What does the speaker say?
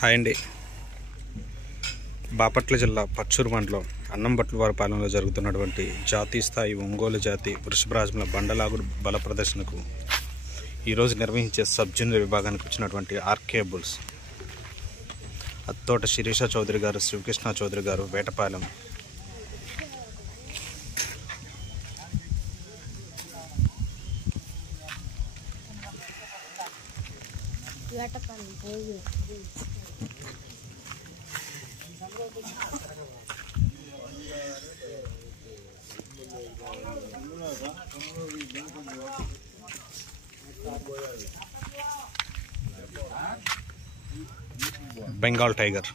Hi అండి. బాపట్ల జిల్లా పచ్చూరు మండలం అన్నంబట్లవారిపాలెంలో జరుగుతున్నటువంటి జాతీయ స్థాయి ఒంగోలు జాతి వృషభరాజముల బండలాగుడు బల ప్రదర్శనకు ఈరోజు నిర్వహించే సబ్ జూనియర్ విభాగానికి వచ్చినటువంటి ఆర్కే బుల్స్ అత్తోట శిరీష చౌదరి గారు, శ్రీకృష్ణ చౌదరి గారు, వేటపాలెం బెంగాల్ టైగర్,